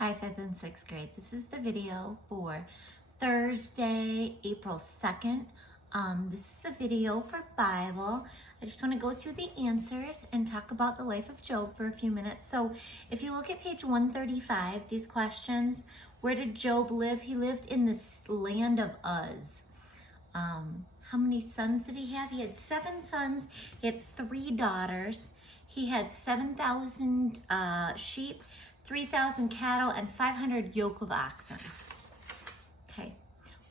Hi, 5th and 6th grade. This is the video for Thursday, April 2nd. This is the video for Bible. I just want to go through the answers and talk about the life of Job for a few minutes. So if you look at page 135, these questions, where did Job live? He lived in the land of Uz. How many sons did he have? He had 7 sons. He had 3 daughters. He had 7,000 sheep, 3,000 cattle, and 500 yoke of oxen. Okay.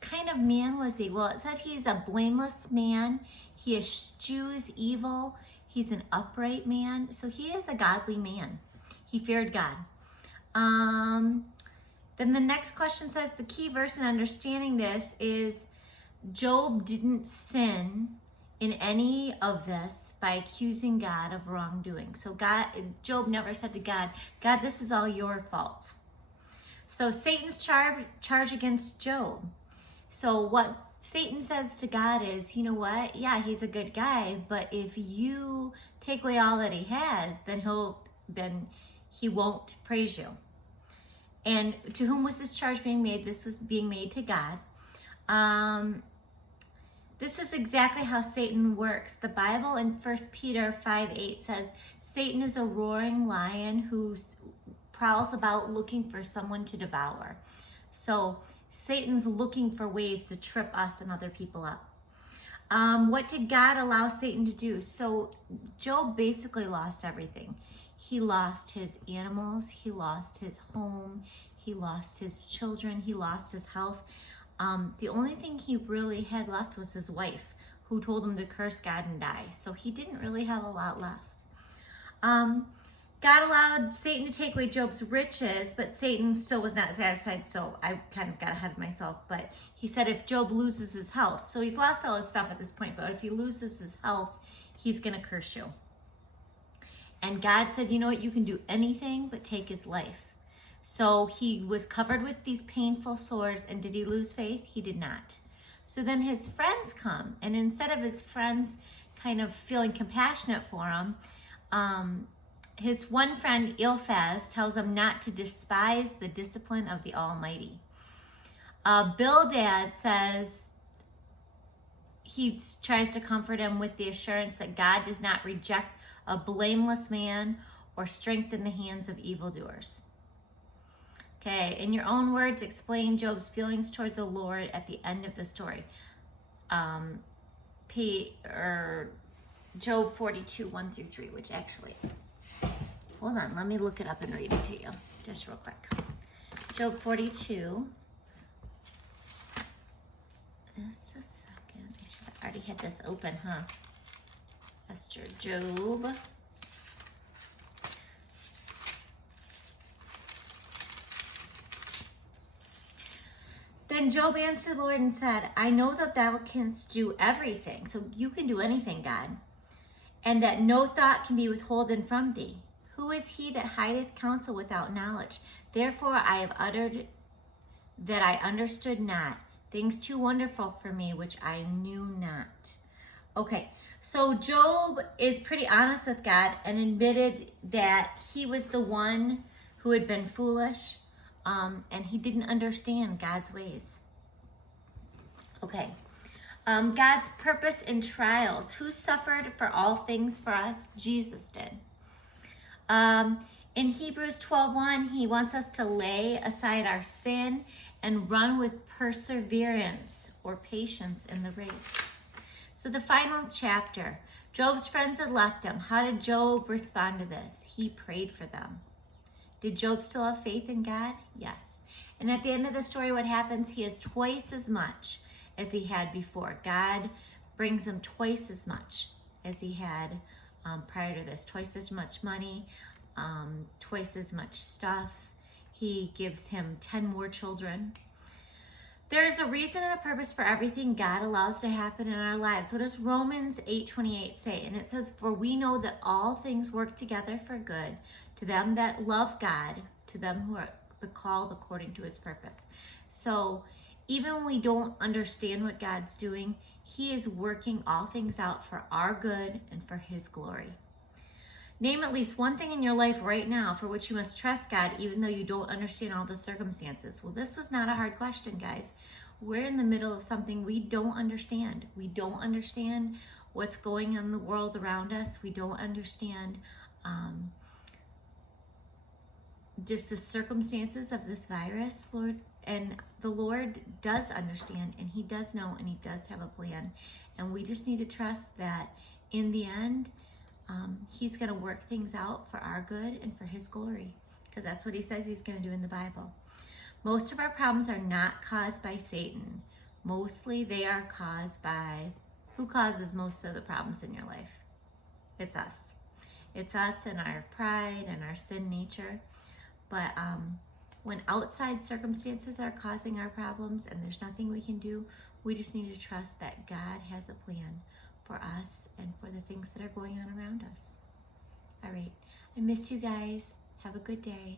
What kind of man was he? Well, it said he's a blameless man. He eschews evil. He's an upright man. So he is a godly man. He feared God. Then the next question says the key verse in understanding this is Job didn't sin in any of this by accusing God of wrongdoing. So Job never said to God, God, this is all your fault. So Satan's charge against Job. So what Satan says to God is, you know what? Yeah, he's a good guy, but if you take away all that he has, then he won't praise you. And to whom was this charge being made? This was being made to God. This is exactly how Satan works. The Bible in 1 Peter 5:8 says, Satan is a roaring lion who prowls about looking for someone to devour. So Satan's looking for ways to trip us and other people up. What did God allow Satan to do? So Job basically lost everything. He lost his animals, he lost his home, he lost his children, he lost his health. The only thing he really had left was his wife, who told him to curse God and die. So he didn't really have a lot left. God allowed Satan to take away Job's riches, but Satan still was not satisfied. So I kind of got ahead of myself. But he said if Job loses his health, so he's lost all his stuff at this point, but if he loses his health, he's going to curse you. And God said, you know what, you can do anything but take his life. So he was covered with these painful sores, and did he lose faith? He did not. So then his friends come, and instead of his friends kind of feeling compassionate for him, his one friend, Eliphaz, tells him not to despise the discipline of the Almighty. Bildad says he tries to comfort him with the assurance that God does not reject a blameless man or strengthen the hands of evildoers. Okay, in your own words, explain Job's feelings toward the Lord at the end of the story. Job 42, 1-3, which actually, hold on, let me look it up and read it to you, just real quick. Job 42. Just a second. I should have already had this open, huh? Esther, Job. Then Job answered the Lord and said, I know that thou canst do everything. So you can do anything, God. And that no thought can be withholden from thee. Who is he that hideth counsel without knowledge? Therefore I have uttered that I understood not. Things too wonderful for me, which I knew not. Okay, so Job is pretty honest with God and admitted that he was the one who had been foolish. And he didn't understand God's ways. Okay. God's purpose in trials. Who suffered for all things for us? Jesus did. In Hebrews 12:1, he wants us to lay aside our sin and run with perseverance or patience in the race. So the final chapter. Job's friends had left him. How did Job respond to this? He prayed for them. Did Job still have faith in God? Yes. And at the end of the story, what happens? He has twice as much as he had before. God brings him twice as much as he had prior to this. Twice as much money, twice as much stuff. He gives him 10 more children. There's a reason and a purpose for everything God allows to happen in our lives. What does Romans 8:28 say? And it says, for we know that all things work together for good to them that love God, to them who are called according to his purpose. So even when we don't understand what God's doing, he is working all things out for our good and for his glory. Name at least one thing in your life right now for which you must trust God, even though you don't understand all the circumstances. Well, this was not a hard question, guys. We're in the middle of something we don't understand. We don't understand what's going on in the world around us. We don't understand just the circumstances of this virus, Lord. And the Lord does understand, and He does know, and He does have a plan. And we just need to trust that in the end, He's going to work things out for our good and for His glory, because that's what He says He's going to do in the Bible. Most of our problems are not caused by Satan. Mostly they are caused by, who causes most of the problems in your life? It's us. It's us and our pride and our sin nature. But when outside circumstances are causing our problems and there's nothing we can do, we just need to trust that God has a plan for us and for the things that are going on around us. All right. I miss you guys. Have a good day.